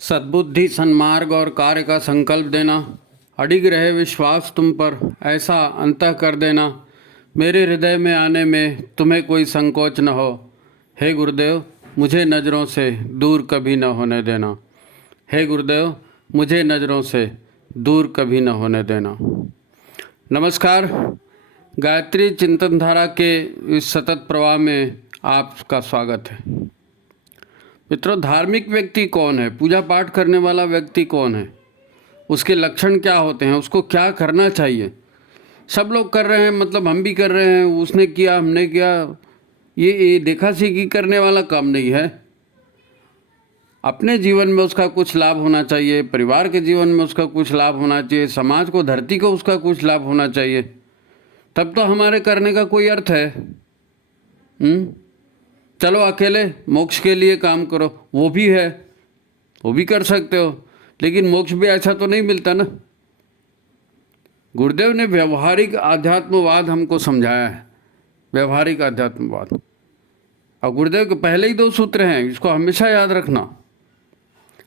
सद्बुद्धि, सन्मार्ग और कार्य का संकल्प देना, अडिग रहे विश्वास तुम पर, ऐसा अंतः कर देना, मेरे हृदय में आने में तुम्हें कोई संकोच न हो। हे गुरुदेव, मुझे नज़रों से दूर कभी न होने देना। हे गुरुदेव, मुझे नज़रों से दूर कभी न होने देना। नमस्कार। गायत्री चिंतन धारा के इस सतत प्रवाह में आपका स्वागत है। मित्रों, धार्मिक व्यक्ति कौन है? पूजा पाठ करने वाला व्यक्ति कौन है? उसके लक्षण क्या होते हैं? उसको क्या करना चाहिए? सब लोग कर रहे हैं, मतलब हम भी कर रहे हैं, उसने किया हमने किया, ये देखा सीखी करने वाला काम नहीं है। अपने जीवन में उसका कुछ लाभ होना चाहिए, परिवार के जीवन में उसका कुछ लाभ होना चाहिए, समाज को, धरती को उसका कुछ लाभ होना चाहिए, तब तो हमारे करने का कोई अर्थ है। चलो अकेले मोक्ष के लिए काम करो, वो भी है, वो भी कर सकते हो, लेकिन मोक्ष भी ऐसा तो नहीं मिलता ना। गुरुदेव ने व्यवहारिक आध्यात्मवाद हमको समझाया है, व्यवहारिक आध्यात्मवाद। और गुरुदेव के पहले ही 2 सूत्र हैं, इसको हमेशा याद रखना।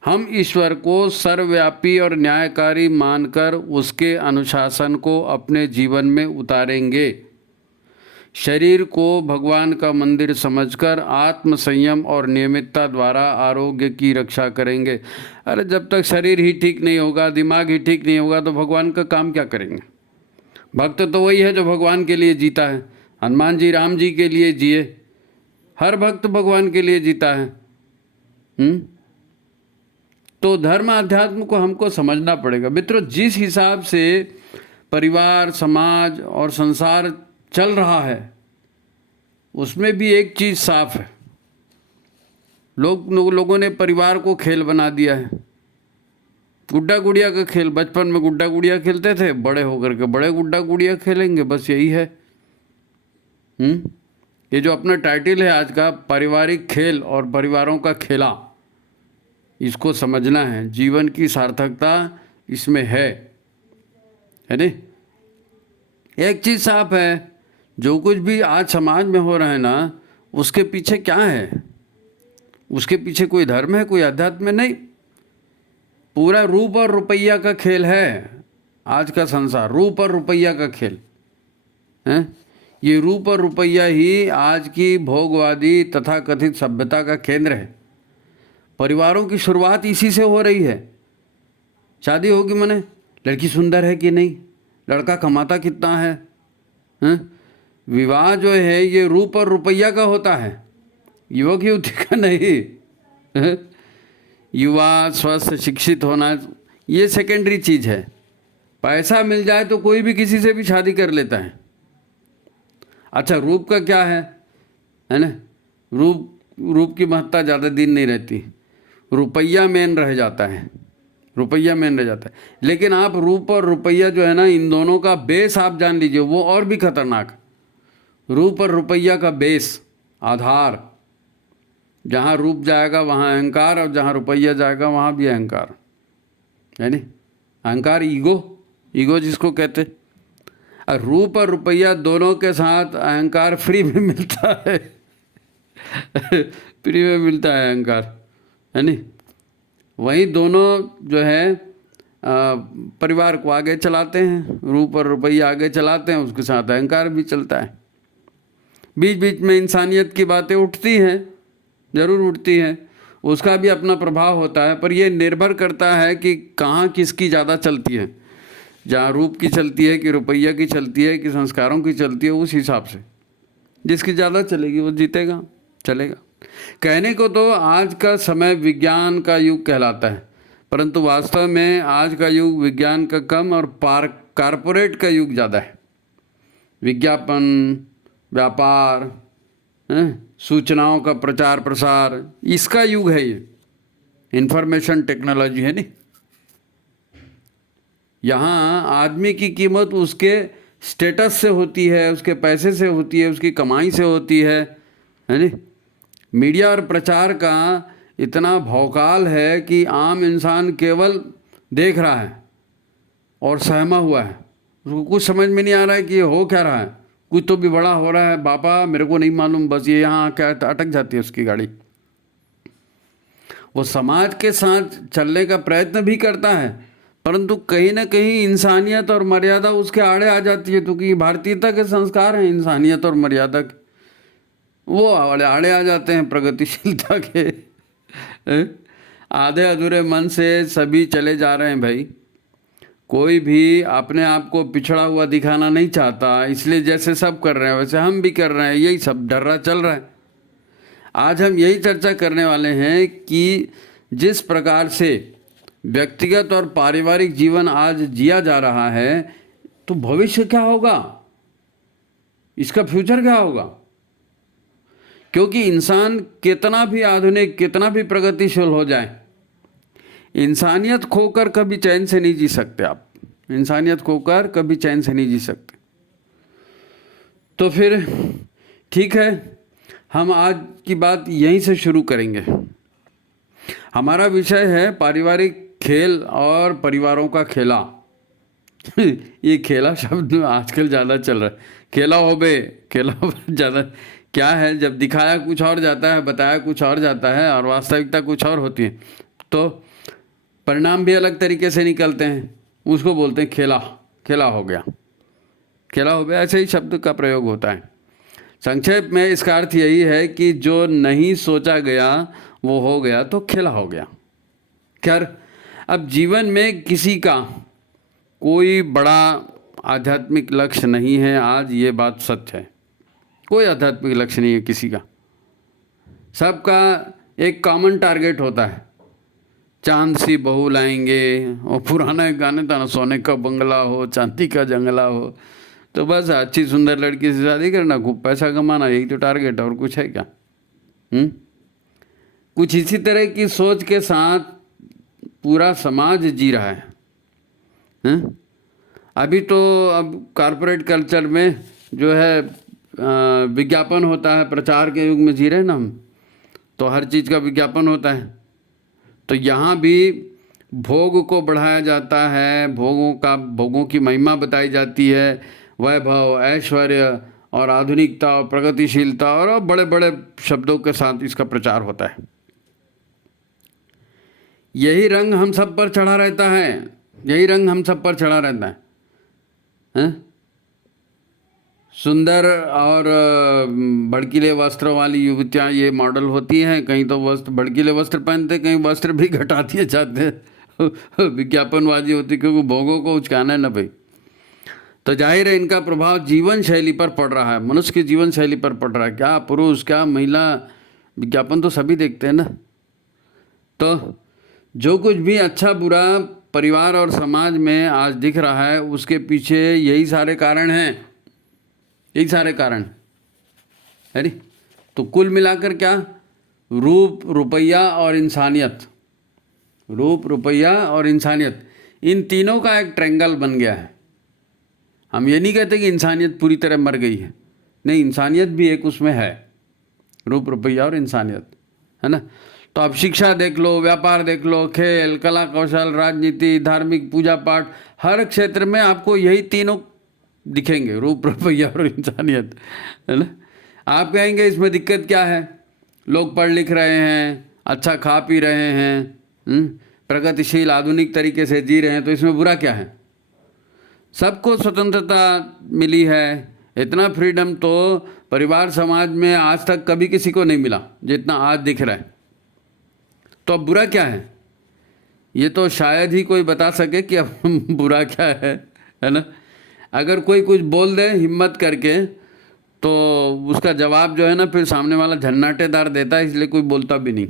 हम ईश्वर को सर्वव्यापी और न्यायकारी मानकर उसके अनुशासन को अपने जीवन में उतारेंगे। शरीर को भगवान का मंदिर समझकर आत्म संयम और नियमितता द्वारा आरोग्य की रक्षा करेंगे। अरे जब तक शरीर ही ठीक नहीं होगा, दिमाग ही ठीक नहीं होगा, तो भगवान का काम क्या करेंगे? भक्त तो वही है जो भगवान के लिए जीता है। हनुमान जी राम जी के लिए जिए, हर भक्त भगवान के लिए जीता है। तो धर्म अध्यात्म को हमको समझना पड़ेगा। मित्रों, जिस हिसाब से परिवार, समाज और संसार चल रहा है, उसमें भी एक चीज़ साफ है। लोगों ने परिवार को खेल बना दिया है। गुड्डा गुड़िया का खेल, बचपन में गुड्डा गुड़िया खेलते थे, बड़े होकर के बड़े गुड्डा गुड़िया खेलेंगे, बस यही है। ये जो अपना टाइटल है आज का, पारिवारिक खेल और परिवारों का खेला, इसको समझना है। जीवन की सार्थकता इसमें है नहीं? एक चीज़ साफ है, जो कुछ भी आज समाज में हो रहा है ना, उसके पीछे क्या है? उसके पीछे कोई धर्म है, कोई अध्यात्म है? नहीं। पूरा रूप और रुपया का खेल है आज का संसार, रूप और रुपया का खेल है। ये रूप और रुपया ही आज की भोगवादी तथा कथित सभ्यता का केंद्र है। परिवारों की शुरुआत इसी से हो रही है। शादी होगी मने लड़की सुंदर है कि नहीं, लड़का कमाता कितना है, विवाह जो है ये रूप और रुपया का होता है, युवक युवती का नहीं। युवा स्वस्थ शिक्षित होना ये सेकेंडरी चीज़ है। पैसा मिल जाए तो कोई भी किसी से भी शादी कर लेता है। अच्छा, रूप का क्या है ना? रूप की महत्ता ज़्यादा दिन नहीं रहती, रुपया मेन रह जाता है, रुपया मेन रह जाता है। लेकिन आप रूप और रुपया जो है ना, इन दोनों का बेस आप जान लीजिए, वो और भी खतरनाक। रूप और रुपया का बेस, आधार, जहाँ रूप जाएगा वहाँ अहंकार, और जहाँ रुपया जाएगा वहाँ भी अहंकार, है नहीं? अहंकार, ईगो जिसको कहते। और रूप और रुपया दोनों के साथ अहंकार फ्री में मिलता है। फ्री में मिलता है अहंकार, है नहीं? वही दोनों जो है परिवार को आगे चलाते हैं, रूप और रुपया आगे चलाते हैं, उसके साथ अहंकार भी चलता है। बीच बीच में इंसानियत की बातें उठती हैं, ज़रूर उठती हैं, उसका भी अपना प्रभाव होता है, पर यह निर्भर करता है कि कहाँ किसकी ज़्यादा चलती है। जहाँ रूप की चलती है कि रुपया की चलती है कि संस्कारों की चलती है, उस हिसाब से जिसकी ज़्यादा चलेगी वो जीतेगा, चलेगा। कहने को तो आज का समय विज्ञान का युग कहलाता है, परंतु वास्तव में आज का युग विज्ञान का कम और कारपोरेट का युग ज़्यादा है। विज्ञापन, व्यापार, सूचनाओं का प्रचार प्रसार, इसका युग है ये। इंफॉर्मेशन टेक्नोलॉजी है नहीं। यहाँ आदमी की कीमत उसके स्टेटस से होती है, उसके पैसे से होती है, उसकी कमाई से होती है नहीं? मीडिया और प्रचार का इतना भौकाल है कि आम इंसान केवल देख रहा है और सहमा हुआ है। उसको कुछ समझ में नहीं आ रहा है कि ये हो क्या रहा है। कुछ तो भी बड़ा हो रहा है, बाबा मेरे को नहीं मालूम, बस ये यहाँ क्या अटक जाती है उसकी गाड़ी। वो समाज के साथ चलने का प्रयत्न भी करता है, परंतु कहीं ना कहीं इंसानियत और मर्यादा उसके आड़े आ जाती है, क्योंकि भारतीयता के संस्कार हैं इंसानियत और मर्यादा के, वो आड़े आ जाते हैं प्रगतिशीलता के। आधे अधूरे मन से सभी चले जा रहे हैं भाई। कोई भी अपने आप को पिछड़ा हुआ दिखाना नहीं चाहता, इसलिए जैसे सब कर रहे हैं वैसे हम भी कर रहे हैं, यही सब ढर्रा चल रहा है। आज हम यही चर्चा करने वाले हैं कि जिस प्रकार से व्यक्तिगत और पारिवारिक जीवन आज जिया जा रहा है, तो भविष्य क्या होगा, इसका फ्यूचर क्या होगा। क्योंकि इंसान कितना भी आधुनिक, कितना भी प्रगतिशील हो जाए, इंसानियत खोकर कभी चैन से नहीं जी सकते आप। इंसानियत खोकर कभी चैन से नहीं जी सकते। तो फिर ठीक है, हम आज की बात यहीं से शुरू करेंगे। हमारा विषय है पारिवारिक खेल और परिवारों का खेला। ये खेला शब्द आजकल ज़्यादा चल रहा है। खेला हो बे, खेला हो ज़्यादा क्या है, जब दिखाया कुछ और जाता है, बताया कुछ और जाता है और वास्तविकता कुछ और होती है, तो परिणाम भी अलग तरीके से निकलते हैं। उसको बोलते हैं खेला, खेला हो गया, खेला हो गया, ऐसे ही शब्द का प्रयोग होता है। संक्षेप में इसका अर्थ यही है कि जो नहीं सोचा गया वो हो गया, तो खेला हो गया। खैर, अब जीवन में किसी का कोई बड़ा आध्यात्मिक लक्ष्य नहीं है, आज ये बात सच है। कोई आध्यात्मिक लक्ष्य नहीं है किसी का। सबका एक कॉमन टारगेट होता है, चांद सी बहू लाएंगे, और पुराना एक गाने था ना, सोने का बंगला हो, चांदी का जंगला हो, तो बस अच्छी सुंदर लड़की से शादी करना, खूब पैसा कमाना, यही तो टारगेट है, और कुछ है क्या। कुछ इसी तरह की सोच के साथ पूरा समाज जी रहा है। अभी तो अब कॉरपोरेट कल्चर में जो है विज्ञापन होता है, प्रचार के युग में जी रहे हैं ना हम, तो हर चीज़ का विज्ञापन होता है। तो यहाँ भी भोग को बढ़ाया जाता है, भोगों की महिमा बताई जाती है, वैभव, ऐश्वर्य और आधुनिकता और प्रगतिशीलता और बड़े बड़े शब्दों के साथ इसका प्रचार होता है। यही रंग हम सब पर चढ़ा रहता है, यही रंग हम सब पर चढ़ा रहता है। सुंदर और भड़कीले वस्त्र वाली युवतियाँ ये मॉडल होती हैं, कहीं तो भड़कीले वस्त्र पहनते, कहीं वस्त्र भी घटा दिए जाते हैं। विज्ञापनबाजी होती, क्योंकि भोगों को उचकाना है ना भाई। तो जाहिर है इनका प्रभाव जीवन शैली पर पड़ रहा है, मनुष्य की जीवन शैली पर पड़ रहा है। क्या पुरुष क्या महिला, विज्ञापन तो सभी देखते हैं ना। तो जो कुछ भी अच्छा बुरा परिवार और समाज में आज दिख रहा है, उसके पीछे यही सारे कारण हैं, यही सारे कारण है नी। तो कुल मिलाकर क्या, रूप, रुपया और इंसानियत, रूप, रुपया और इंसानियत, इन तीनों का एक ट्रायंगल बन गया है। हम ये नहीं कहते कि इंसानियत पूरी तरह मर गई है, नहीं, इंसानियत भी एक उसमें है, रूप, रुपया और इंसानियत, है ना। तो आप शिक्षा देख लो, व्यापार देख लो, खेल, कला कौशल, राजनीति, धार्मिक, पूजा पाठ, हर क्षेत्र में आपको यही तीनों दिखेंगे, रूप, रुपया और इंसानियत, है ना। आप कहेंगे इसमें दिक्कत क्या है, लोग पढ़ लिख रहे हैं, अच्छा खा पी रहे हैं, प्रगतिशील आधुनिक तरीके से जी रहे हैं, तो इसमें बुरा क्या है। सबको स्वतंत्रता मिली है, इतना फ्रीडम तो परिवार समाज में आज तक कभी किसी को नहीं मिला जितना आज दिख रहा है। तो अब बुरा क्या है, ये तो शायद ही कोई बता सके कि अब बुरा क्या है ना। अगर कोई कुछ बोल दे हिम्मत करके, तो उसका जवाब जो है ना, फिर सामने वाला झन्नाटेदार देता है, इसलिए कोई बोलता भी नहीं।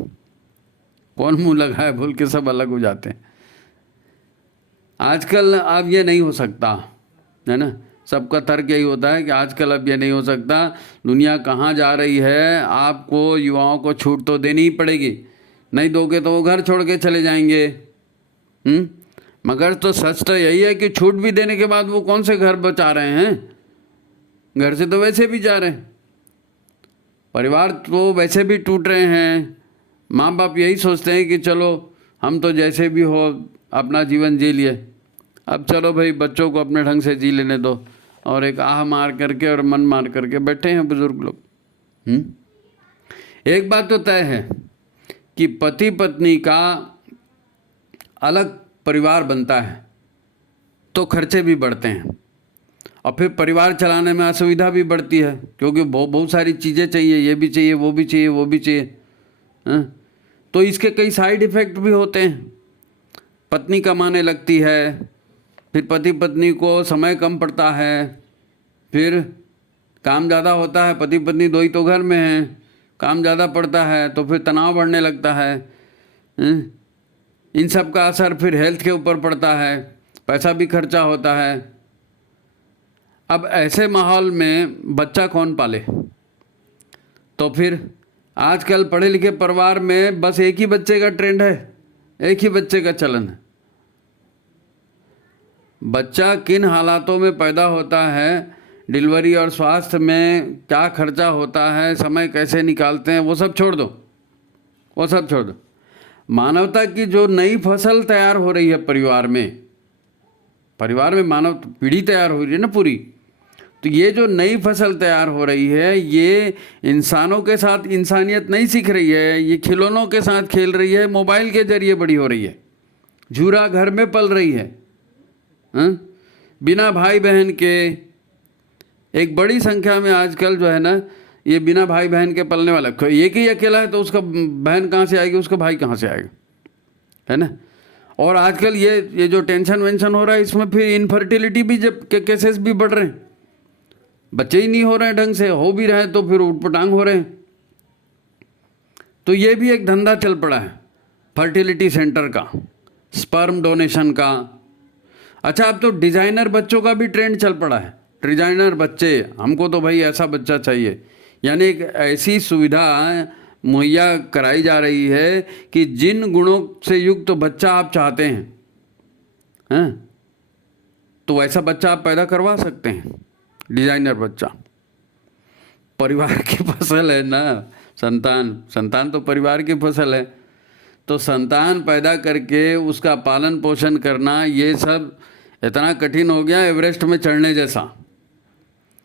कौन मुंह लगाए बोल के सब अलग हो जाते हैं। आजकल अब ये नहीं हो सकता, है ना। सबका तर्क यही होता है कि आजकल अब ये नहीं हो सकता, दुनिया कहाँ जा रही है, आपको युवाओं को छूट तो देनी ही पड़ेगी, नहीं दोगे तो वो घर छोड़ के चले जाएंगे। मगर तो सच तो यही है कि छूट भी देने के बाद वो कौन से घर बचा रहे हैं, घर से तो वैसे भी जा रहे हैं, परिवार तो वैसे भी टूट रहे हैं। माँ बाप यही सोचते हैं कि चलो हम तो जैसे भी हो अपना जीवन जी लिए, अब चलो भाई बच्चों को अपने ढंग से जी लेने दो, और एक आह मार करके और मन मार करके बैठे हैं बुजुर्ग लोग। एक बात तो तय है कि पति पत्नी का अलग परिवार बनता है तो खर्चे भी बढ़ते हैं, और फिर परिवार चलाने में असुविधा भी बढ़ती है, क्योंकि बहुत सारी चीज़ें चाहिए, ये भी चाहिए, वो भी चाहिए, वो भी चाहिए, हाँ? तो इसके कई साइड इफ़ेक्ट भी होते हैं। पत्नी कमाने लगती है, फिर पति पत्नी को समय कम पड़ता है, फिर काम ज़्यादा होता है, पति पत्नी दो ही तो घर में हैं, काम ज़्यादा पड़ता है तो फिर तनाव बढ़ने लगता है, इन सब का असर फिर हेल्थ के ऊपर पड़ता है, पैसा भी खर्चा होता है। अब ऐसे माहौल में बच्चा कौन पाले? तो फिर आजकल पढ़े लिखे परिवार में बस एक ही बच्चे का ट्रेंड है, एक ही बच्चे का चलन है। बच्चा किन हालातों में पैदा होता है, डिलीवरी और स्वास्थ्य में क्या खर्चा होता है, समय कैसे निकालते हैं, वो सब छोड़ दो, वो सब छोड़ दो। मानवता की जो नई फसल तैयार हो रही है परिवार में मानव पीढ़ी तैयार हो रही है ना पूरी, तो ये जो नई फसल तैयार हो रही है, ये इंसानों के साथ इंसानियत नहीं सीख रही है, ये खिलौनों के साथ खेल रही है, मोबाइल के जरिए बड़ी हो रही है, झूरा घर में पल रही है, हाँ? बिना भाई बहन के एक बड़ी संख्या में आजकल जो है ना, ये बिना भाई बहन के पलने वाला, एक ही अकेला है तो उसका बहन कहाँ से आएगी, उसका भाई कहाँ से आएगा, है ना? और आजकल ये जो टेंशन वेंशन हो रहा है, इसमें फिर इनफर्टिलिटी भी जब केसेस भी बढ़ रहे हैं, बच्चे ही नहीं हो रहे हैं ढंग से, हो भी रहे हैं तो फिर उटपटांग हो रहे हैं। तो ये भी एक धंधा चल पड़ा है फर्टिलिटी सेंटर का, स्पर्म डोनेशन का। अच्छा, अब तो डिज़ाइनर बच्चों का भी ट्रेंड चल पड़ा है, डिज़ाइनर बच्चे, हमको तो भाई ऐसा बच्चा चाहिए, यानी एक ऐसी सुविधा मुहैया कराई जा रही है कि जिन गुणों से युक्त तो बच्चा आप चाहते हैं, तो वैसा बच्चा आप पैदा करवा सकते हैं, डिज़ाइनर बच्चा। परिवार की फसल है ना संतान तो परिवार की फसल है, तो संतान पैदा करके उसका पालन पोषण करना, ये सब इतना कठिन हो गया एवरेस्ट में चढ़ने जैसा।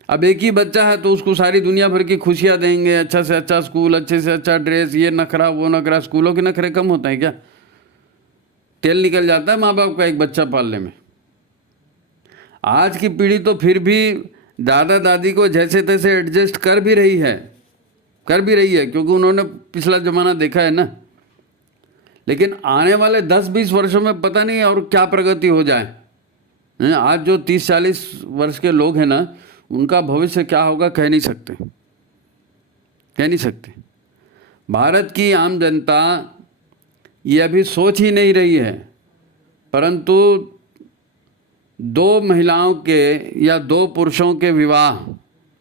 अब एक ही बच्चा है तो उसको सारी दुनिया भर की खुशियाँ देंगे, अच्छा से अच्छा स्कूल, अच्छे से अच्छा ड्रेस, ये नखरा वो नखरा। स्कूलों के नखरे कम होते हैं क्या? तेल निकल जाता है माँ बाप का एक बच्चा पालने में। आज की पीढ़ी तो फिर भी दादा दादी को जैसे तैसे एडजस्ट कर भी रही है, क्योंकि उन्होंने पिछला ज़माना देखा है ना। लेकिन आने वाले 10-20 वर्षों में पता नहीं और क्या प्रगति हो जाए। आज जो 30-40 वर्ष के लोग हैं ना, उनका भविष्य क्या होगा कह नहीं सकते। भारत की आम जनता ये अभी सोच ही नहीं रही है, परंतु 2 महिलाओं के या 2 पुरुषों के विवाह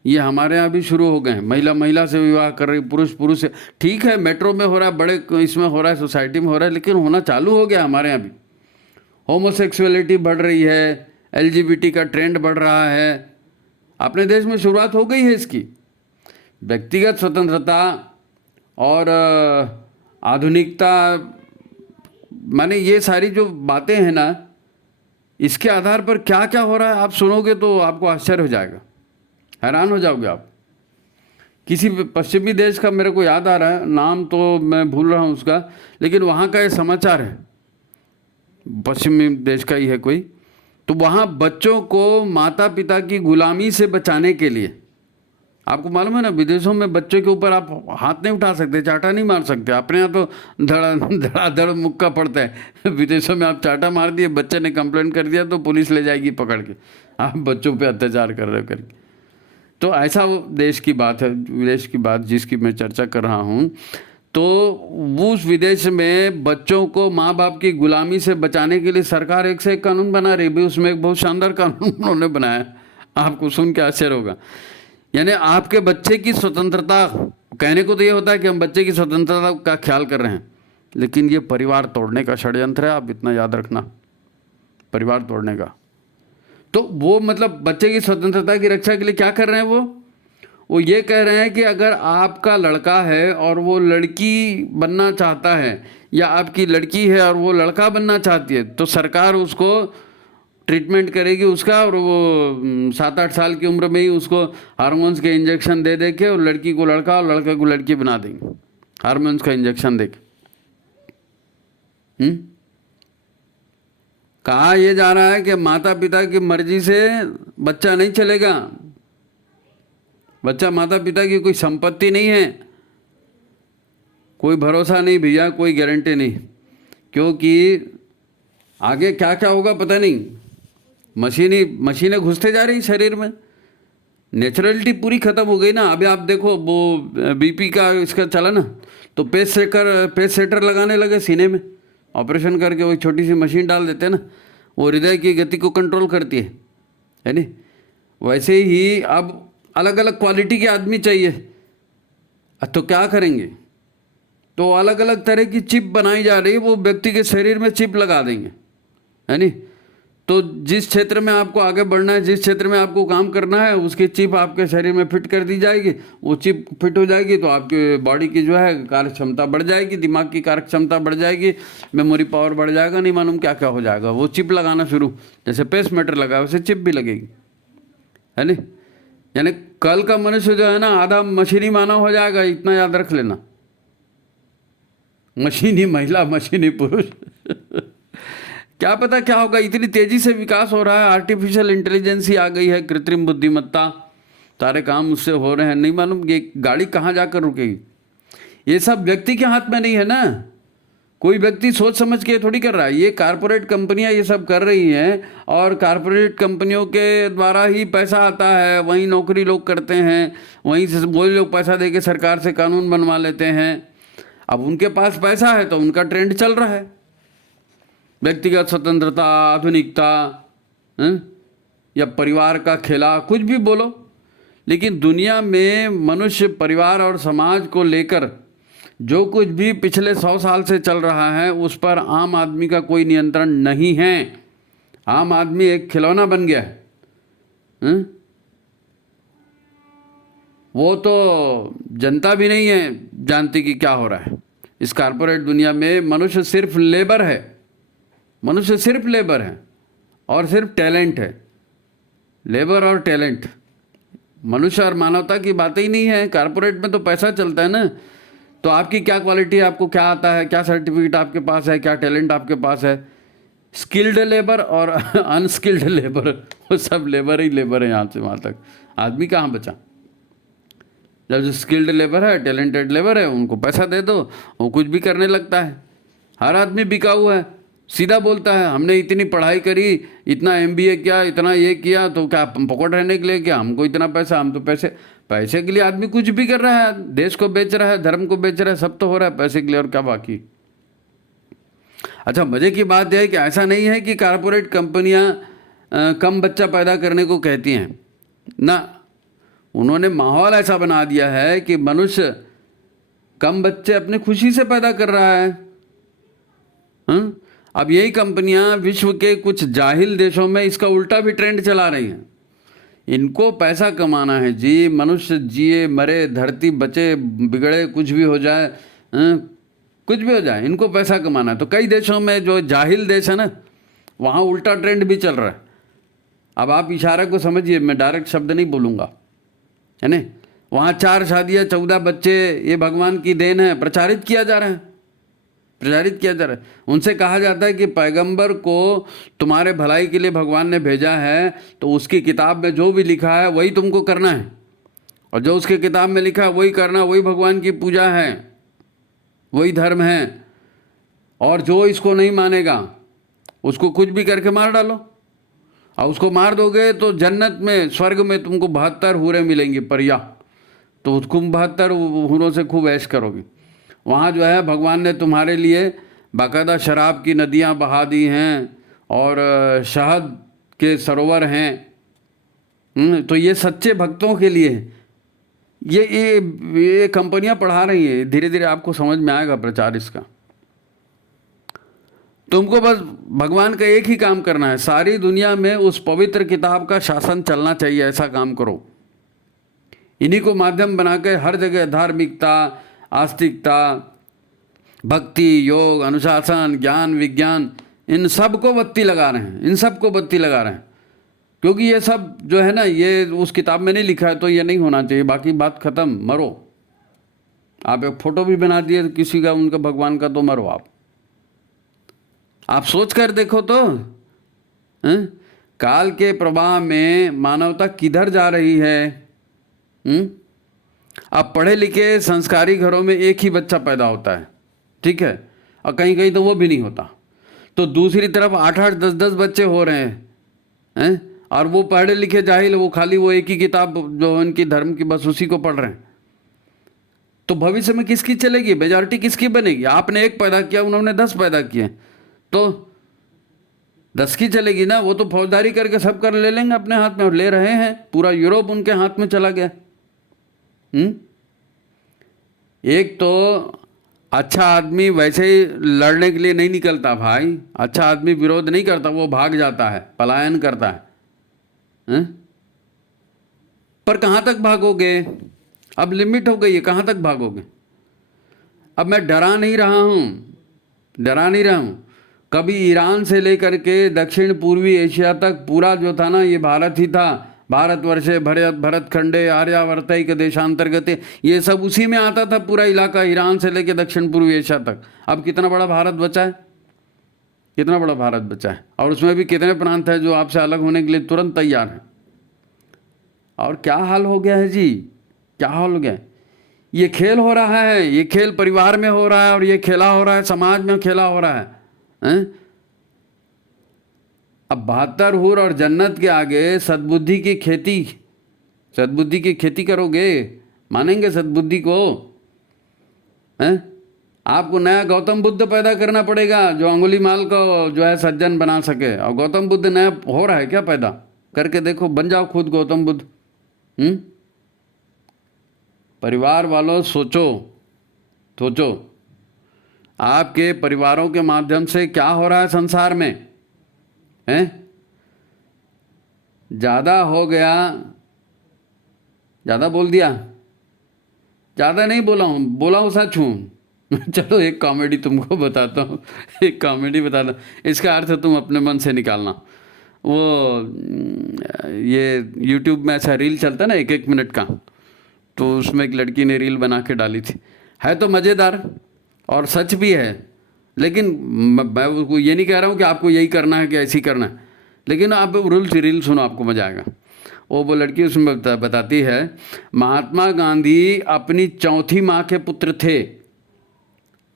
ये हमारे यहाँ भी शुरू हो गए हैं। महिला से विवाह कर रही, पुरुष से। ठीक है, मेट्रो में हो रहा है, बड़े इसमें हो रहा है, सोसाइटी में हो रहा है, लेकिन होना चालू हो गया हमारे यहाँ भी। होमोसेक्सुअलिटी बढ़ रही है, LGBT का ट्रेंड बढ़ रहा है। अपने देश में शुरुआत हो गई है इसकी। व्यक्तिगत स्वतंत्रता और आधुनिकता, माने ये सारी जो बातें हैं ना, इसके आधार पर क्या क्या हो रहा है आप सुनोगे तो आपको आश्चर्य हो जाएगा, हैरान हो जाओगे आप। किसी पश्चिमी देश का मेरे को याद आ रहा है, नाम तो मैं भूल रहा हूँ उसका, लेकिन वहाँ का ये समाचार है, पश्चिमी देश का ही है कोई। तो वहाँ बच्चों को माता पिता की गुलामी से बचाने के लिए, आपको मालूम है ना, विदेशों में बच्चों के ऊपर आप हाथ नहीं उठा सकते, चाटा नहीं मार सकते। अपने यहाँ तो धड़ाधड़ मुक्का पड़ता है। विदेशों में आप चाटा मार दिए, बच्चे ने कंप्लेंट कर दिया तो पुलिस ले जाएगी पकड़ के, आप बच्चों पे अत्याचार कर रहे हो करके। तो ऐसा वो देश की बात है, विदेश की बात जिसकी मैं चर्चा कर रहा हूँ। तो उस विदेश में बच्चों को माँ बाप की गुलामी से बचाने के लिए सरकार एक से एक कानून बना रही है। उसमें एक बहुत शानदार कानून उन्होंने बनाया, आपको सुन के आश्चर्य होगा। यानी आपके बच्चे की स्वतंत्रता, कहने को तो ये होता है कि हम बच्चे की स्वतंत्रता का ख्याल कर रहे हैं, लेकिन ये परिवार तोड़ने का षड्यंत्र है, आप इतना याद रखना, परिवार तोड़ने का। तो वो मतलब बच्चे की स्वतंत्रता की रक्षा के लिए क्या कर रहे हैं वो ये कह रहे हैं कि अगर आपका लड़का है और वो लड़की बनना चाहता है, या आपकी लड़की है और वो लड़का बनना चाहती है, तो सरकार उसको ट्रीटमेंट करेगी उसका, और वो 7-8 साल की उम्र में ही उसको हार्मोन्स के इंजेक्शन दे के, और लड़की को लड़का और लड़के को लड़की बना देंगे हार्मोन्स का इंजेक्शन दे के। हम्म? कहा यह जा रहा है कि माता पिता की मर्जी से बच्चा नहीं चलेगा। बच्चा माता पिता की कोई संपत्ति नहीं है। कोई भरोसा नहीं भैया, कोई गारंटी नहीं, क्योंकि आगे क्या क्या होगा पता नहीं। मशीनें घुसते जा रही शरीर में, नेचुरलिटी पूरी खत्म हो गई ना। अभी आप देखो वो बीपी का इसका चला ना, तो पेस सेटर लगाने लगे सीने में, ऑपरेशन करके वही छोटी सी मशीन डाल देते हैं ना, वो हृदय की गति को कंट्रोल करती है नहीं। वैसे ही अब अलग अलग क्वालिटी के आदमी चाहिए, तो क्या करेंगे? तो अलग अलग तरह की चिप बनाई जा रही है, वो व्यक्ति के शरीर में चिप लगा देंगे, है नहीं। तो जिस क्षेत्र में आपको आगे बढ़ना है, जिस क्षेत्र में आपको काम करना है, उसकी चिप आपके शरीर में फिट कर दी जाएगी। वो चिप फिट हो जाएगी तो आपके बॉडी की जो है कार्य क्षमता बढ़ जाएगी, दिमाग की कार्य क्षमता बढ़ जाएगी, मेमोरी पावर बढ़ जाएगा, नहीं मालूम क्या क्या हो जाएगा। वो चिप लगाना शुरू, जैसे पेस मेटर लगा वैसे चिप भी लगेगी, है नहीं। यानी कल का मनुष्य जो है ना आधा मशीनी मानव हो जाएगा, इतना याद रख लेना। मशीनी महिला, मशीनी पुरुष क्या पता क्या होगा। इतनी तेजी से विकास हो रहा है, आर्टिफिशियल इंटेलिजेंस ही आ गई है, कृत्रिम बुद्धिमत्ता, सारे काम उससे हो रहे हैं, नहीं मालूम ये गाड़ी कहाँ जाकर रुकेगी। ये सब व्यक्ति के हाथ में नहीं है ना, कोई व्यक्ति सोच समझ के थोड़ी कर रहा है। ये कारपोरेट कंपनियां ये सब कर रही हैं, और कारपोरेट कंपनियों के द्वारा ही पैसा आता है, वहीं नौकरी लोग करते हैं, वहीं से वही लोग पैसा दे के सरकार से कानून बनवा लेते हैं। अब उनके पास पैसा है तो उनका ट्रेंड चल रहा है, व्यक्तिगत स्वतंत्रता, आधुनिकता, या परिवार का खेला, कुछ भी बोलो। लेकिन दुनिया में मनुष्य, परिवार और समाज को लेकर जो कुछ भी पिछले 100 साल से चल रहा है, उस पर आम आदमी का कोई नियंत्रण नहीं है। आम आदमी एक खिलौना बन गया है। वो तो जनता भी नहीं है जानती कि क्या हो रहा है इस कारपोरेट दुनिया में। मनुष्य सिर्फ लेबर है, मनुष्य सिर्फ लेबर है और सिर्फ टैलेंट है। लेबर और टैलेंट, मनुष्य और मानवता की बातें ही नहीं है। कारपोरेट में तो पैसा चलता है ना, तो आपकी क्या क्वालिटी है, आपको क्या आता है, क्या सर्टिफिकेट आपके पास है, क्या टैलेंट आपके पास है। स्किल्ड लेबर और अनस्किल्ड लेबर, वो सब लेबर ही लेबर है, यहाँ से वहाँ तक आदमी कहाँ बचा। जब जो स्किल्ड लेबर है, टैलेंटेड लेबर है, उनको पैसा दे दो, वो कुछ भी करने लगता है। हर आदमी बिका हुआ है, सीधा बोलता है हमने इतनी पढ़ाई करी, इतना MBA किया, इतना ये किया, तो क्या पकड़ रहने के लिए क्या, हमको इतना पैसा, हम तो पैसे के लिए आदमी कुछ भी कर रहा है, देश को बेच रहा है, धर्म को बेच रहा है, सब तो हो रहा है पैसे के लिए, और क्या बाकी। अच्छा, मज़े की बात यह है कि ऐसा नहीं है कि कारपोरेट कंपनियां कम बच्चा पैदा करने को कहती हैं ना, उन्होंने माहौल ऐसा बना दिया है कि मनुष्य कम बच्चे अपनी खुशी से पैदा कर रहा है। अब यही कंपनियां विश्व के कुछ जाहिल देशों में इसका उल्टा भी ट्रेंड चला रही हैं। इनको पैसा कमाना है जी, मनुष्य जिए मरे, धरती बचे बिगड़े, कुछ भी हो जाए, कुछ भी हो जाए, इनको पैसा कमाना है। तो कई देशों में जो जाहिल देश है ना, वहाँ उल्टा ट्रेंड भी चल रहा है। अब आप इशारा को समझिए, मैं डायरेक्ट शब्द नहीं बोलूँगा, है ना। वहाँ 4 शादियाँ, 14 बच्चे, ये भगवान की देन है, प्रचारित किया जा रहा है, प्रचारित किया जा रहा है। उनसे कहा जाता है कि पैगंबर को तुम्हारे भलाई के लिए भगवान ने भेजा है, तो उसकी किताब में जो भी लिखा है वही तुमको करना है, और जो उसके किताब में लिखा है वही करना, वही भगवान की पूजा है, वही धर्म है। और जो इसको नहीं मानेगा उसको कुछ भी करके मार डालो, और उसको मार दोगे तो जन्नत में, स्वर्ग में तुमको 72 हूरें मिलेंगी, परिया, तो तुम 72 हूरों से खूब ऐश करोगे। वहाँ जो है भगवान ने तुम्हारे लिए बाकायदा शराब की नदियाँ बहा दी हैं, और शहद के सरोवर हैं। तो ये सच्चे भक्तों के लिए ये कंपनियां पढ़ा रही हैं। धीरे धीरे आपको समझ में आएगा प्रचार इसका। तुमको बस भगवान का एक ही काम करना है, सारी दुनिया में उस पवित्र किताब का शासन चलना चाहिए, ऐसा काम करो। इन्हीं को माध्यम बना के हर जगह धार्मिकता, आस्तिकता, भक्ति, योग, अनुशासन, ज्ञान, विज्ञान, इन सब को बत्ती लगा रहे हैं, इन सब को बत्ती लगा रहे हैं। क्योंकि ये सब जो है ना, ये उस किताब में नहीं लिखा है तो ये नहीं होना चाहिए, बाकी बात ख़त्म, मरो। आप एक फ़ोटो भी बना दिए किसी का, उनका भगवान का, तो मरो आप। आप सोच कर देखो तो, हैं? काल के प्रवाह में मानवता किधर जा रही है? अब पढ़े लिखे संस्कारी घरों में एक ही बच्चा पैदा होता है, ठीक है, और कहीं कहीं तो वो भी नहीं होता। तो दूसरी तरफ 8-8 10-10 बच्चे हो रहे हैं, और वो पढ़े लिखे जाहिल, वो खाली वो एक ही किताब जो उनकी धर्म की बस उसी को पढ़ रहे हैं। तो भविष्य में किसकी चलेगी? मेजॉरिटी किसकी बनेगी? आपने एक पैदा किया, उन्होंने 10 पैदा किए, तो 10 की चलेगी ना। वो तो फौजदारी करके सब कर ले लेंगे अपने हाथ में, और ले रहे हैं। पूरा यूरोप उनके हाथ में चला गया। एक तो अच्छा आदमी वैसे ही लड़ने के लिए नहीं निकलता भाई। अच्छा आदमी विरोध नहीं करता, वो भाग जाता है, पलायन करता है? पर कहाँ तक भागोगे? अब लिमिट हो गई है, कहाँ तक भागोगे? अब मैं डरा नहीं रहा हूँ। कभी ईरान से लेकर के दक्षिण पूर्वी एशिया तक पूरा जो था ना, ये भारत ही था। भारतवर्षे भरत खंडे आर्यावर्तैक देशांतर्गत, ये सब उसी में आता था, पूरा इलाका ईरान से लेकर दक्षिण पूर्वी एशिया तक। अब कितना बड़ा भारत बचा है? कितना बड़ा भारत बचा है? और उसमें भी कितने प्रांत हैं जो आपसे अलग होने के लिए तुरंत तैयार हैं। और क्या हाल हो गया है जी, क्या हाल हो गया है? ये खेल हो रहा है, ये खेल परिवार में हो रहा है, और ये खेला हो रहा है समाज में, खेला हो रहा है, हैं? अब 72 हूर और जन्नत के आगे सद्बुद्धि की खेती करोगे? मानेंगे सद्बुद्धि को? हैं? आपको नया गौतम बुद्ध पैदा करना पड़ेगा, जो अंगुलीमाल को जो है सज्जन बना सके। और गौतम बुद्ध नया हो रहा है क्या? पैदा करके देखो, बन जाओ खुद गौतम बुद्ध। परिवार वालों सोचो, आपके परिवारों के माध्यम से क्या हो रहा है संसार में, हैं? ज़्यादा हो गया, ज़्यादा बोल दिया? ज़्यादा नहीं बोला हूँ सच हूँ। चलो एक कॉमेडी तुमको बताता हूँ, एक कॉमेडी बताता हूँ, इसका अर्थ तुम अपने मन से निकालना। वो ये YouTube में ऐसा रील चलता है ना 1-1 मिनट का, तो उसमें एक लड़की ने रील बना के डाली थी। है तो मज़ेदार और सच भी है, लेकिन मैं उसको ये नहीं कह रहा हूँ कि आपको यही करना है कि ऐसी करना है, लेकिन आप रील सुनो, आपको मज़ा आएगा। वो लड़की उसमें बताती है, महात्मा गांधी अपनी चौथी माँ के पुत्र थे।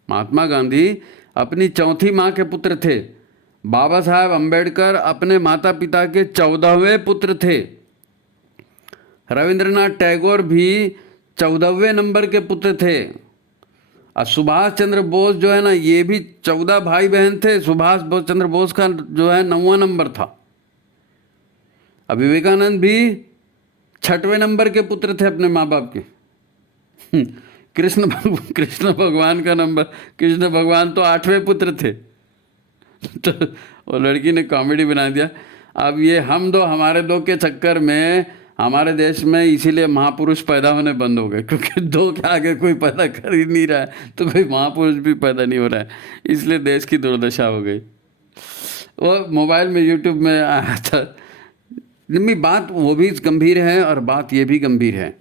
महात्मा गांधी अपनी चौथी माँ के पुत्र थे। बाबा साहब अम्बेडकर अपने माता पिता के 14वें पुत्र थे। रविंद्रनाथ टैगोर भी 14वें नंबर के पुत्र थे। और सुभाष चंद्र बोस जो है ना, ये भी 14 भाई बहन थे। सुभाष चंद्र बोस का जो है 9वां नंबर था। अब विवेकानंद भी 6वें नंबर के पुत्र थे अपने माँ बाप के। कृष्ण भगवान का नंबर, कृष्ण भगवान तो 8वें पुत्र थे। तो वो लड़की ने कॉमेडी बना दिया। अब ये हमारे दो के चक्कर में हमारे देश में इसीलिए महापुरुष पैदा होने बंद हो गए, क्योंकि 2 के आगे कोई पैदा कर ही नहीं रहा है, तो कोई महापुरुष भी पैदा नहीं हो रहा है, इसलिए देश की दुर्दशा हो गई। वो मोबाइल में YouTube में आया था। बात वो भी गंभीर है और बात ये भी गंभीर है।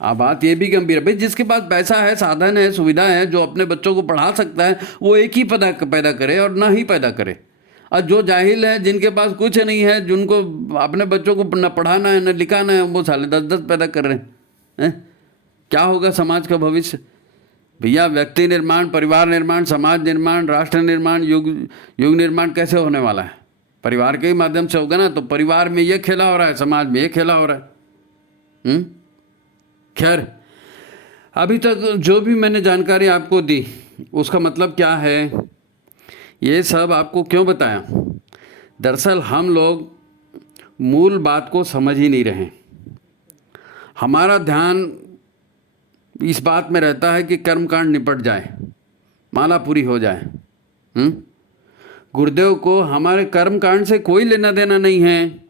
बात ये भी गंभीर है भाई, जिसके पास पैसा है, साधन है, सुविधा है, जो अपने बच्चों को पढ़ा सकता है, वो एक ही पैदा करे और ना ही पैदा करे। और जो जाहिल है, जिनके पास कुछ नहीं है, जिनको अपने बच्चों को न पढ़ाना है न लिखाना है, वो साले 10-10 पैदा कर रहे हैं। क्या होगा समाज का भविष्य भैया? व्यक्ति निर्माण, परिवार निर्माण, समाज निर्माण, राष्ट्र निर्माण, युग निर्माण कैसे होने वाला है? परिवार के ही माध्यम से होगा ना। तो परिवार में ये खेला हो रहा है, समाज में ये खेला हो रहा है। खैर, अभी तक जो भी मैंने जानकारी आपको दी, उसका मतलब क्या है, ये सब आपको क्यों बताया? दरअसल हम लोग मूल बात को समझ ही नहीं रहे। हमारा ध्यान इस बात में रहता है कि कर्मकांड निपट जाए, माला पूरी हो जाए। गुरुदेव को हमारे कर्मकांड से कोई लेना देना नहीं है।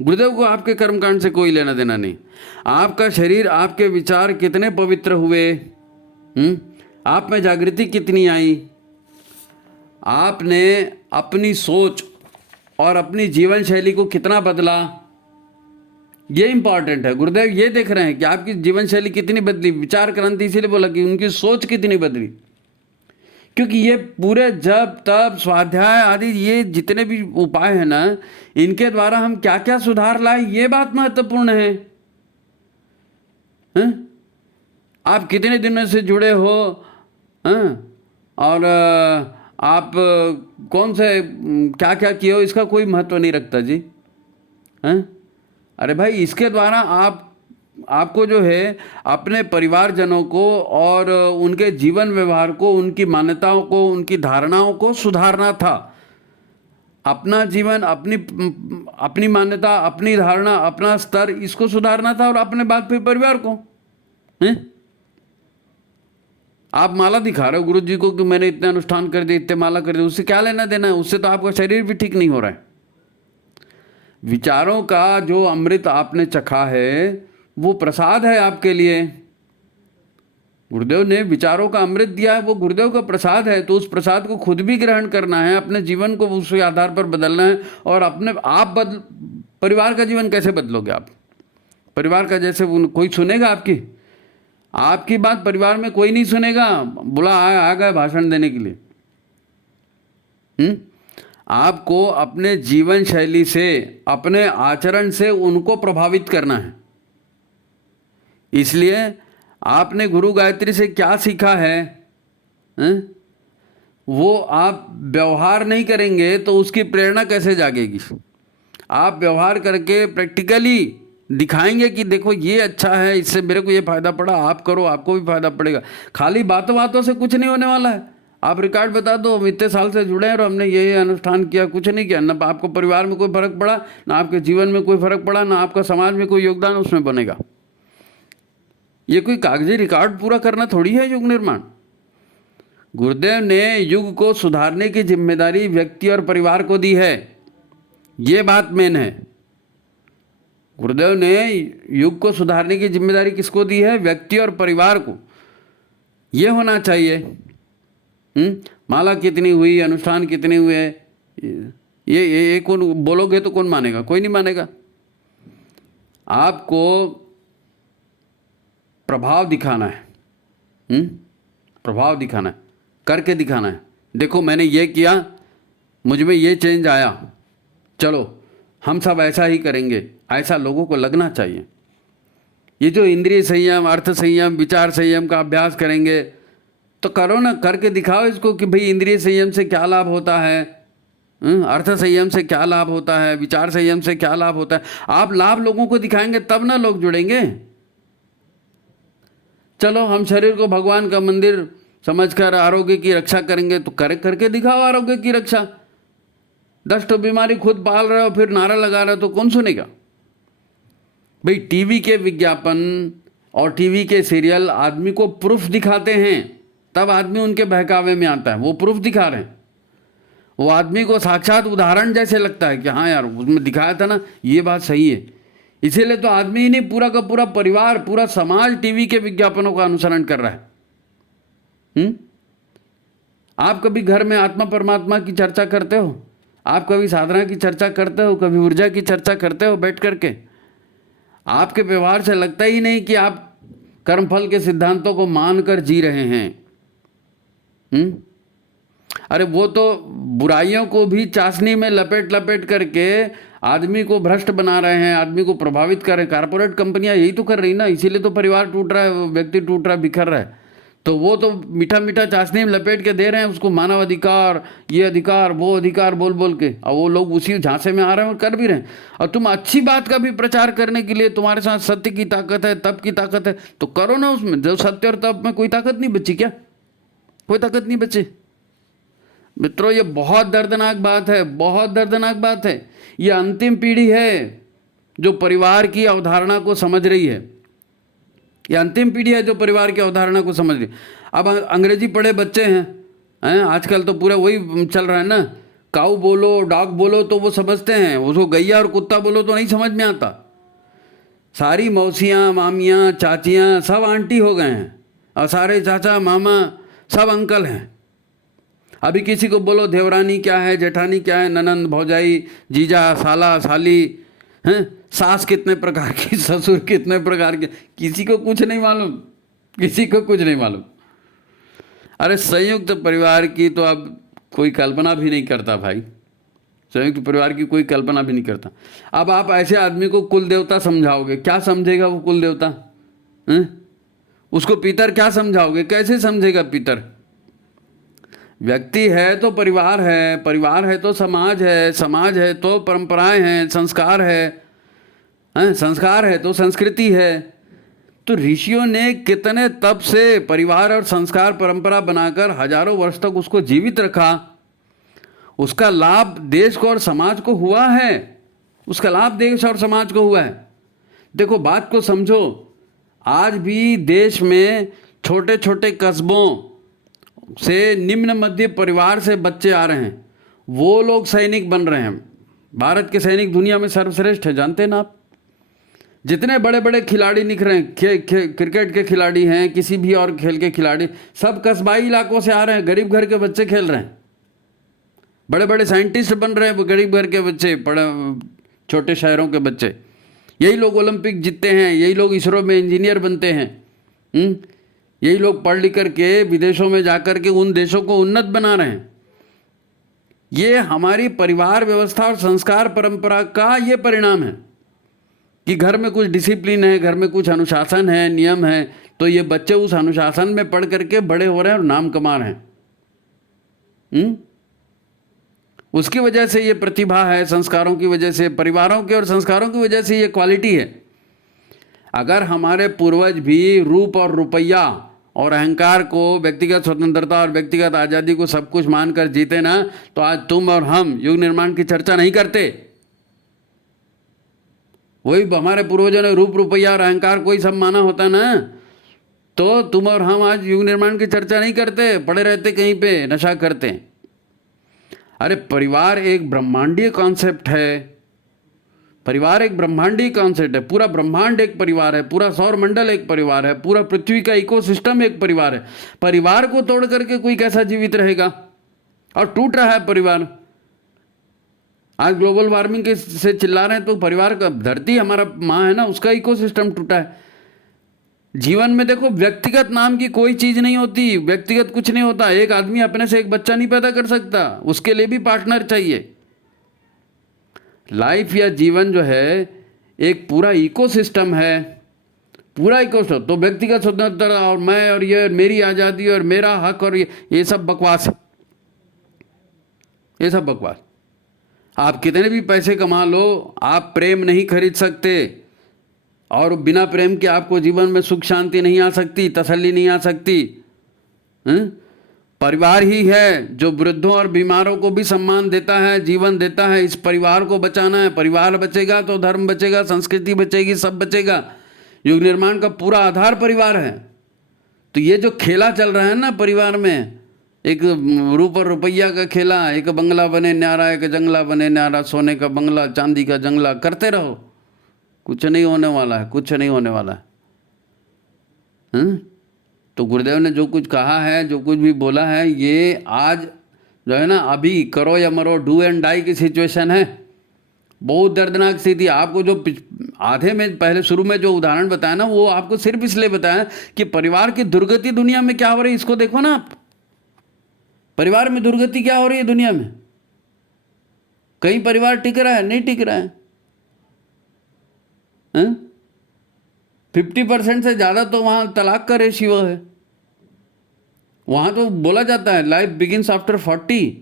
गुरुदेव को आपके कर्मकांड से कोई लेना देना नहीं। आपका शरीर, आपके विचार कितने पवित्र हुए, आप में जागृति कितनी आई, आपने अपनी सोच और अपनी जीवन शैली को कितना बदला, ये इंपॉर्टेंट है। गुरुदेव ये देख रहे हैं कि आपकी जीवन शैली कितनी बदली। विचार क्रांति इसीलिए बोला कि उनकी सोच कितनी बदली, क्योंकि ये पूरे जप तप स्वाध्याय आदि ये जितने भी उपाय हैं ना, इनके द्वारा हम क्या क्या सुधार लाए, ये बात महत्वपूर्ण है। हैं? आप कितने दिनों से जुड़े हो, हैं? और आप कौन से क्या क्या किए हो, इसका कोई महत्व नहीं रखता जी। हैं? अरे भाई, इसके द्वारा आपको जो है अपने परिवारजनों को और उनके जीवन व्यवहार को, उनकी मान्यताओं को, उनकी धारणाओं को सुधारना था। अपना जीवन, अपनी मान्यता, अपनी धारणा, अपना स्तर, इसको सुधारना था, और अपने बाद फिर परिवार को। हैं? आप माला दिखा रहे हो गुरु जी को कि मैंने इतने अनुष्ठान कर दिए, इतने माला कर दिए, उससे क्या लेना देना है? उससे तो आपका शरीर भी ठीक नहीं हो रहा है। विचारों का जो अमृत आपने चखा है वो प्रसाद है आपके लिए। गुरुदेव ने विचारों का अमृत दिया है, वो गुरुदेव का प्रसाद है। तो उस प्रसाद को खुद भी ग्रहण करना है, अपने जीवन को उसके आधार पर बदलना है। और परिवार का जीवन कैसे बदलोगे आप? परिवार का जैसे कोई सुनेगा आपकी बात? परिवार में कोई नहीं सुनेगा। आ गए भाषण देने के लिए। आपको अपने जीवन शैली से, अपने आचरण से उनको प्रभावित करना है। इसलिए आपने गुरु गायत्री से क्या सीखा है, वो आप व्यवहार नहीं करेंगे तो उसकी प्रेरणा कैसे जागेगी? आप व्यवहार करके प्रैक्टिकली दिखाएंगे कि देखो ये अच्छा है, इससे मेरे को ये फायदा पड़ा, आप करो, आपको भी फायदा पड़ेगा। खाली बातों बातों से कुछ नहीं होने वाला है। आप रिकॉर्ड बता दो, हम इतने साल से जुड़े हैं और हमने ये अनुष्ठान किया, कुछ नहीं किया, ना आपको परिवार में कोई फर्क पड़ा, ना आपके जीवन में कोई फर्क पड़ा, ना आपका समाज में कोई योगदान उसमें बनेगा। ये कोई कागजी रिकॉर्ड पूरा करना थोड़ी है युग निर्माण। गुरुदेव ने युग को सुधारने की जिम्मेदारी व्यक्ति और परिवार को दी है। ये बात मेन है। गुरुदेव ने युग को सुधारने की जिम्मेदारी किसको दी है? व्यक्ति और परिवार को। ये होना चाहिए। माला कितनी हुई, अनुष्ठान कितने हुए, ये कौन बोलोगे तो कौन मानेगा? कोई नहीं मानेगा। आपको प्रभाव दिखाना है, प्रभाव दिखाना है, करके दिखाना है। देखो मैंने ये किया, मुझ में ये चेंज आया, चलो हम सब ऐसा ही करेंगे, ऐसा लोगों को लगना चाहिए। ये जो इंद्रिय संयम, अर्थ संयम, विचार संयम का अभ्यास करेंगे तो करो ना, करके दिखाओ इसको कि भाई इंद्रिय संयम से क्या लाभ होता है, अर्थ संयम से क्या लाभ होता है, विचार संयम से क्या लाभ होता है। आप लाभ लोगों को दिखाएंगे तब ना लोग जुड़ेंगे। चलो हम शरीर को भगवान का मंदिर समझकर आरोग्य की रक्षा करेंगे, तो करके दिखाओ आरोग्य की रक्षा। 10 तो बीमारी खुद पाल रहे हो, फिर नारा लगा रहे हो, तो कौन सुनेगा भाई? टीवी के विज्ञापन और टीवी के सीरियल आदमी को प्रूफ दिखाते हैं, तब आदमी उनके बहकावे में आता है। वो प्रूफ दिखा रहे हैं, वो आदमी को साक्षात उदाहरण जैसे लगता है कि हाँ यार उसमें दिखाया था ना, ये बात सही है। इसीलिए तो आदमी ही नहीं, पूरा का पूरा परिवार, पूरा समाज टीवी के विज्ञापनों का अनुसरण कर रहा है। आप कभी घर में आत्मा परमात्मा की चर्चा करते हो? आप कभी साधना की चर्चा करते हो? कभी ऊर्जा की चर्चा करते हो बैठ करके? आपके व्यवहार से लगता ही नहीं कि आप कर्मफल के सिद्धांतों को मानकर जी रहे हैं। अरे वो तो बुराइयों को भी चाशनी में लपेट लपेट करके आदमी को भ्रष्ट बना रहे हैं, आदमी को प्रभावित कर रहे हैं। कारपोरेट कंपनियां यही तो कर रही ना, इसीलिए तो परिवार टूट रहा है, व्यक्ति टूट रहा है, बिखर रहा है। तो वो तो मीठा मीठा चाशनी में लपेट के दे रहे हैं उसको, मानव अधिकार, ये अधिकार, वो अधिकार बोल बोल के, और वो लोग उसी झांसे में आ रहे हैं और कर भी रहे हैं। और तुम अच्छी बात का भी प्रचार करने के लिए तुम्हारे साथ सत्य की ताकत है, तप की ताकत है, तो करो ना उसमें। जो सत्य और तप में कोई ताकत नहीं बची क्या? कोई ताकत नहीं बची। मित्रों ये बहुत दर्दनाक बात है, बहुत दर्दनाक बात है। ये अंतिम पीढ़ी है जो परिवार की अवधारणा को समझ रही है। ये अंतिम पीढ़ी है जो परिवार की अवधारणा को समझ रही है। अब अंग्रेजी पढ़े बच्चे हैं, आजकल तो पूरा वही चल रहा है ना, काऊ बोलो, डॉग बोलो तो वो समझते हैं, उसको गैया और कुत्ता बोलो तो नहीं समझ में आता। सारी मौसियाँ, मामियाँ, चाचियाँ सब आंटी हो गए हैं, और सारे चाचा मामा सब अंकल हैं। अभी किसी को बोलो देवरानी क्या है, जेठानी क्या है, ननंद, भौजाई, जीजा, साला, साली, हैं, सास कितने प्रकार की, ससुर कितने प्रकार के, किसी को कुछ नहीं मालूम, किसी को कुछ नहीं मालूम। अरे संयुक्त परिवार की तो अब कोई कल्पना भी नहीं करता भाई, संयुक्त परिवार की कोई कल्पना भी नहीं करता। अब आप ऐसे आदमी को कुल देवता समझाओगे, क्या समझेगा वो कुल देवता? हैं? उसको पितर क्या समझाओगे, कैसे समझेगा पितर? व्यक्ति है तो परिवार है, परिवार है तो समाज है, समाज है तो परंपराएं हैं, संस्कार है, संस्कार है तो संस्कृति है। तो ऋषियों ने कितने तप से परिवार और संस्कार परंपरा बनाकर हजारों वर्ष तक उसको जीवित रखा। उसका लाभ देश को और समाज को हुआ है, उसका लाभ देश और समाज को हुआ है। देखो बात को समझो, आज भी देश में छोटे छोटे कस्बों से निम्न मध्य परिवार से बच्चे आ रहे हैं, वो लोग सैनिक बन रहे हैं। भारत के सैनिक दुनिया में सर्वश्रेष्ठ है, जानते हैं ना आप? जितने बड़े बड़े खिलाड़ी निकल रहे हैं, क्रिकेट के खिलाड़ी हैं, किसी भी और खेल के खिलाड़ी, सब कस्बाई इलाकों से आ रहे हैं, गरीब घर के बच्चे खेल रहे हैं। बड़े बड़े साइंटिस्ट बन रहे हैं गरीब घर के बच्चे, बड़े छोटे शहरों के बच्चे। यही लोग ओलंपिक जीतते हैं, यही लोग इसरो में इंजीनियर बनते हैं। यही लोग पढ़ लिख करके विदेशों में जाकर के उन देशों को उन्नत बना रहे हैं। ये हमारी परिवार व्यवस्था और संस्कार परंपरा का ये परिणाम है कि घर में कुछ डिसिप्लिन है, घर में कुछ अनुशासन है, नियम है, तो ये बच्चे उस अनुशासन में पढ़ करके बड़े हो रहे हैं और नाम कमा रहे हैं। उसकी वजह से ये प्रतिभा है, संस्कारों की वजह से, परिवारों के और संस्कारों की वजह से ये क्वालिटी है। अगर हमारे पूर्वज भी रूप और रुपया और अहंकार को, व्यक्तिगत स्वतंत्रता और व्यक्तिगत आज़ादी को सब कुछ मानकर जीते ना, तो आज तुम और हम युग निर्माण की चर्चा नहीं करते। वही हमारे पूर्वजों ने रूप रुपया और अहंकार को ही सब माना होता ना, तो तुम और हम आज युग निर्माण की चर्चा नहीं करते, पड़े रहते कहीं पे नशा करते। अरे परिवार एक ब्रह्मांडीय कॉन्सेप्ट है, परिवार एक ब्रह्मांडीय कॉन्सेप्ट है। पूरा ब्रह्मांड एक परिवार है, पूरा सौर मंडल एक परिवार है, पूरा पृथ्वी का इकोसिस्टम एक परिवार है। परिवार को तोड़ करके कोई कैसा जीवित रहेगा? और टूट रहा है परिवार। आज ग्लोबल वार्मिंग के से चिल्ला रहे हैं, तो परिवार का, धरती हमारा माँ है ना, उसका इकोसिस्टम टूटा है। जीवन में देखो व्यक्तिगत नाम की कोई चीज नहीं होती, व्यक्तिगत कुछ नहीं होता। एक आदमी अपने से एक बच्चा नहीं पैदा कर सकता, उसके लिए भी पार्टनर चाहिए। लाइफ या जीवन जो है एक पूरा इकोसिस्टम है, पूरा इकोसिस्टम। तो व्यक्तिगत स्वतंत्रता और मैं और ये मेरी आज़ादी और मेरा हक और ये सब बकवास है, ये सब बकवास। आप कितने भी पैसे कमा लो, आप प्रेम नहीं खरीद सकते, और बिना प्रेम के आपको जीवन में सुख शांति नहीं आ सकती, तसल्ली नहीं आ सकती। परिवार ही है जो वृद्धों और बीमारों को भी सम्मान देता है, जीवन देता है। इस परिवार को बचाना है, परिवार बचेगा तो धर्म बचेगा, संस्कृति बचेगी, सब बचेगा। युग निर्माण का पूरा आधार परिवार है। तो ये जो खेला चल रहा है ना परिवार में, एक रूप और रुपया का खेला, एक बंगला बने न्यारा, एक जंगला बने न्यारा, सोने का बंगला चांदी का जंगला, करते रहो, कुछ नहीं होने वाला है, कुछ नहीं होने वाला है। तो गुरुदेव ने जो कुछ कहा है, जो कुछ भी बोला है, ये आज जो है ना, अभी करो या मरो, डू एंड डाई की सिचुएशन है। बहुत दर्दनाक स्थिति। आपको जो आधे में पहले शुरू में जो उदाहरण बताया ना, वो आपको सिर्फ इसलिए बताया कि परिवार की दुर्गति दुनिया में क्या हो रही है, इसको देखो ना आप। परिवार में दुर्गति क्या हो रही है दुनिया में? कई परिवार टिक रहा है, नहीं टिक रहा है। 50% से ज़्यादा तो वहाँ तलाक का रेशियो है। वहाँ तो बोला जाता है लाइफ बिगिंस आफ्टर 40।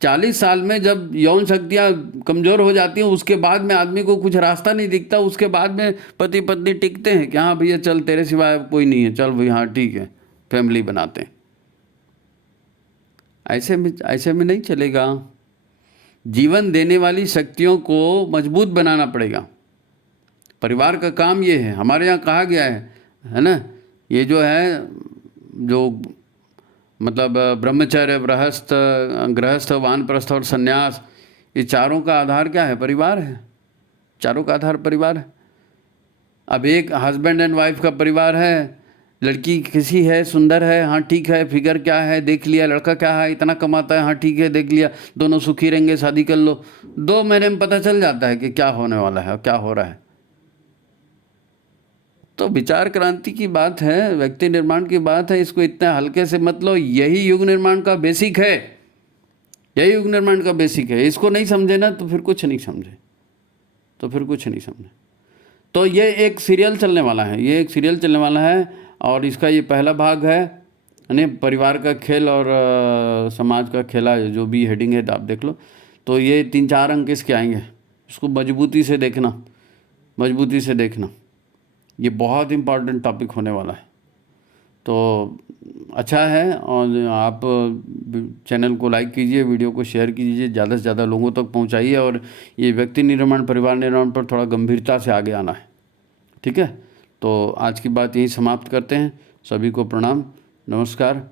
40 साल में जब यौन शक्तियाँ कमज़ोर हो जाती हैं, उसके बाद में आदमी को कुछ रास्ता नहीं दिखता, उसके बाद में पति पत्नी टिकते हैं कि हाँ भैया चल, तेरे सिवाय कोई नहीं है, चल भाई हाँ ठीक है, फैमिली बनाते हैं। ऐसे में नहीं चलेगा। जीवन देने वाली शक्तियों को मजबूत बनाना पड़ेगा। परिवार का काम ये है, हमारे यहाँ कहा गया है ना, ये जो है, जो मतलब ब्रह्मचर्य, गृहस्थ, वानप्रस्थ और सन्यास, ये चारों का आधार क्या है? परिवार है। चारों का आधार परिवार है। अब एक हस्बैंड एंड वाइफ का परिवार है, लड़की किसी है, सुंदर है, हाँ ठीक है, फिगर क्या है देख लिया, लड़का क्या है, इतना कमाता है, हाँ ठीक है देख लिया, दोनों सुखी रहेंगे, शादी कर लो। 2 महीने में पता चल जाता है कि क्या होने वाला है और क्या हो रहा है। तो विचार क्रांति की बात है, व्यक्ति निर्माण की बात है, इसको इतने हल्के से मत लो। यही युग निर्माण का बेसिक है, यही युग निर्माण का बेसिक है। इसको नहीं समझे ना तो फिर कुछ नहीं समझे, तो फिर कुछ नहीं समझे। तो ये एक सीरियल चलने वाला है, ये एक सीरियल चलने वाला है, और इसका ये पहला भाग है, यानी परिवार का खेल और समाज का खेला, जो भी हेडिंग है आप देख लो। तो ये 3-4 अंक इसके आएंगे, इसको मजबूती से देखना, मजबूती से देखना, ये बहुत इम्पॉर्टेंट टॉपिक होने वाला है। तो अच्छा है, और आप चैनल को लाइक कीजिए, वीडियो को शेयर कीजिए, ज़्यादा से ज़्यादा लोगों तक पहुंचाइए, और ये व्यक्ति निर्माण परिवार निर्माण पर थोड़ा गंभीरता से आगे आना है, ठीक है। तो आज की बात यहीं समाप्त करते हैं। सभी को प्रणाम, नमस्कार।